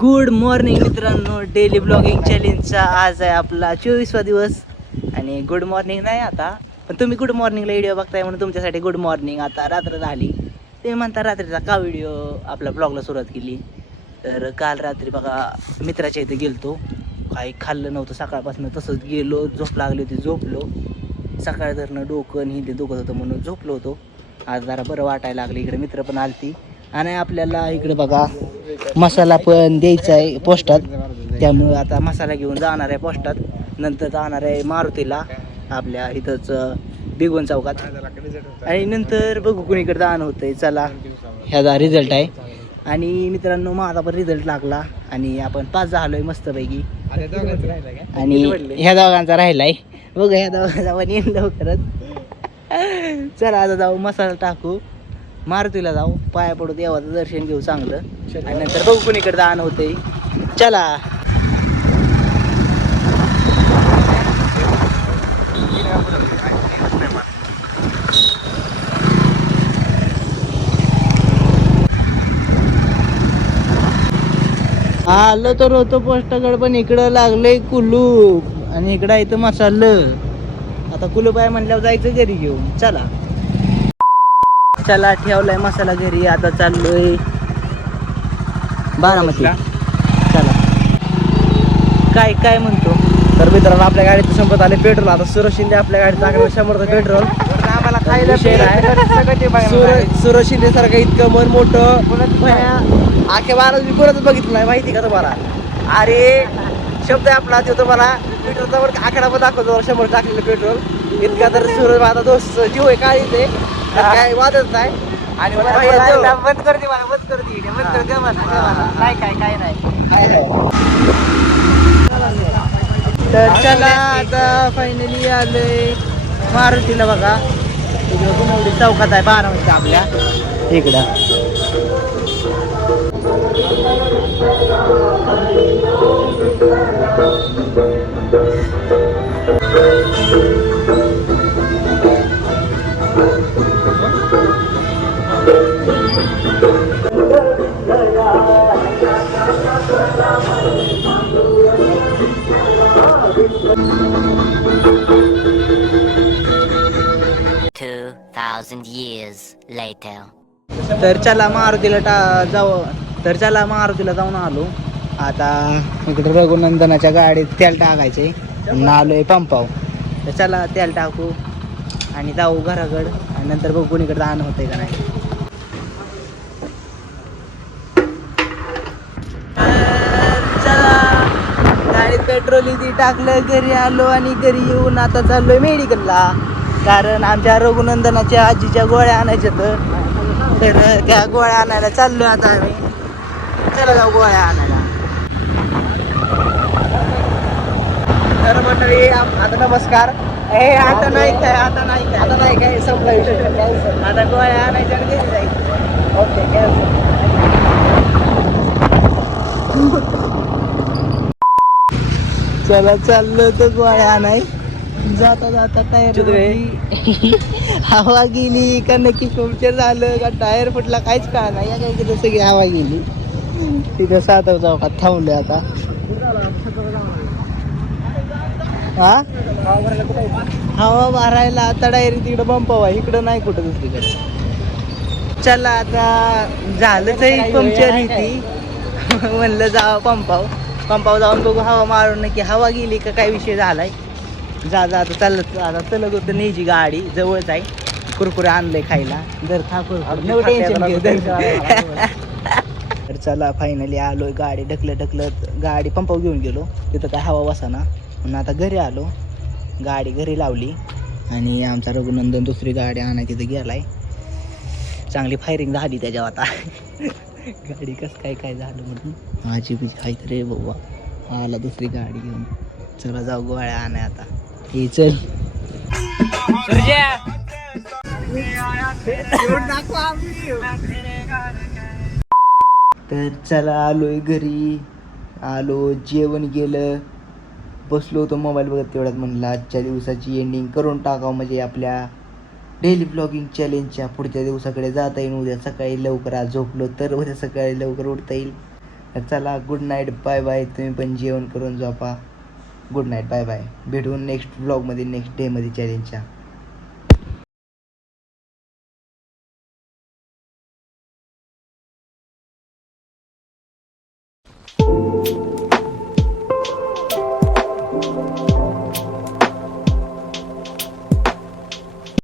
Good morning मित्रांनो, daily blogging चॅलेंजचा आज आहे आपला 24वा दिवस. आणि गुड मॉर्निंग नाही आता, पण तुम्ही गुड मॉर्निंगला व्हिडिओ बघताय म्हणून तुमच्यासाठी गुड मॉर्निंग. आता रात्र झाली, ते म्हणता रात्रीचा का व्हिडिओ आपल्या ब्लॉगला सुरुवात केली. तर काल रात्री बघा मित्राच्या इथे गेलतो, काही खाल्लं नव्हतं सकाळपासून, तसंच गेलो, झोप लागली होती, झोपलो. सकाळ धरणं डोकं हे ते दुखत होतं म्हणून झोपलो होतो. आज जरा बरं वाटायला लागलं. इकडे मित्र पण आलती आणि आपल्याला इकडे बघा मसाला पण द्यायचा आहे पोस्टात, त्यामुळे आता मसाला घेऊन जाणार आहे पोस्टात. नंतर जाणार आहे मारुतीला आपल्या इथंच बिगवन चौकात, आणि नंतर बघू कुणीकडे जाणं होतंय. चला, ह्याचा रिझल्ट आहे. आणि मित्रांनो माझा पण रिझल्ट लागला आणि आपण पास झालोय मस्तपैकी. आणि ह्या दोघांचा राहिलाय, बघा ह्या दोघांचा पण येईल लवकरच. चला आता जाऊ, मसाला टाकू, मारुतीला जाऊ, पाया पडू, देवाचं दर्शन घेऊ चांगलं, आणि नंतर बघू कुणीकडे जाणं होतंय. चला. आलो तर होतो पोस्टाकडे, पण इकडं लागलंय कुलूप आणि इकडं इथं मसाला. आता कुलूप आहे म्हणल्यावर जायचं घरी घेऊन. चला चला, ठेवलाय मसाला घरी, आता चाललोय बारामती. चला. काय काय म्हणतो तर मित्रांनो, आपल्या गाडीत संपत आले पेट्रोल. आता सुरज शिंदे आपल्या गाडीत टाकलं 100 पेट्रोल. आम्हाला खायला सुरज शिंदे सारखं इतकं मन मोठं आख्या महाराज मी कोणाच बघितलं नाही, माहिती का तुम्हाला? अरे शब्द आहे आपला, तो तुम्हाला पेट्रोलचा वर आकडा पण दाखवतो, 100 टाकलेलं पेट्रोल. इतका तर सूरज माझा दोस्त जीव आहे, काळी ते काय वादच नाही. आणि बंद करते मला, बंद करते, बंद करते मला, नाही काय नाही. तर चला, आता फायनली आलोय मारुतीला. बघा इकडं कुणवडी चौकात आहे बारामती आपल्या इकडं. years later. तर चला मारुतीला जाऊन आलो. आता इकडे रघुनंदनाच्या गाडीत तेल टाकायचे, आलोय पंपाव. तर चला तेल टाकू आणि जाऊ घराकडं, आणि नंतर बघू कोणीकडे जाणं होतंय का नाही. चला, गाडीत पेट्रोल इथे टाकलं, घरी आलो, आणि घरी येऊन आता चाललोय मेडिकलला, कारण आमच्या रघुनंदनाच्या आजीच्या गोळ्या आणायच्या, तर त्या गोळ्या आणायला चाललोय आता आम्ही. चला जाऊ गोळ्या आणायला. तर मंडळी, आता नमस्कार. आता नाही काय संपला विषय. आता गोळ्या आणायच्या आणि घरी जायचं. ओके, चला चाललो तर गोळ्या आणाय. जाता जाता टायर हवा गेली का, नक्की पंक्चर झालं का, टायर फुटला, काहीच कळलं नाही. या काही केलं, सगळी हवा गेली. तिथं सातारा चौकात थांबलोय आता. हा, हवा भरायला आता डायरेक्ट तिकडं पंपाव आहे, इकडं नाही कुठं दुसरीकडे. चला आता झालंच आहे पंक्चर इथे, म्हणलं जावं पंपाव जाऊन बघू, हवा मारून नक्की हवा गेली का काय विषय झालाय. जा आता चलत होतं न्यायची गाडी, जवळच आहे. कुरकुरे आणलंय खायला, जर नो टेन्शन घेऊ. तर चला फायनली आलोय, गाडी ढकलत गाडी पंपावर घेऊन गेलो, तिथं काय हवा बसाना म्हणून आता घरी आलो. गाडी घरी लावली आणि आमचा रघुनंदन दुसरी गाडी आणाय तिथं गेलाय. चांगली फायरिंग झाली त्याच्यावर आता. गाडी कसं काय झालं म्हणून आजी बिजी आहे रे बाबा, आला दुसरी गाडी घेऊन. चला जाऊ गोळ्या आणाय आता. हे चल तर चला आलोय घरी, आलो, जेवण केलं, बसलो होतो मोबाईल बघत. तेवढ्यात म्हणलं आजच्या दिवसाची एंडिंग करून टाकावं, म्हणजे आपल्या डेली ब्लॉगिंग चॅलेंजच्या पुढच्या दिवसाकडे जाता येईल. उद्या सकाळी लवकर आज झोपलो तर उद्या सकाळी लवकर उठता येईल. तर चला गुड नाईट, बाय बाय. तुम्ही पण जेवण करून झोपा. Good night, bye bye. भेटू नेक्स्ट ब्लॉगमध्ये, नेक्स्ट डेमध्ये चॅलेंजच्या.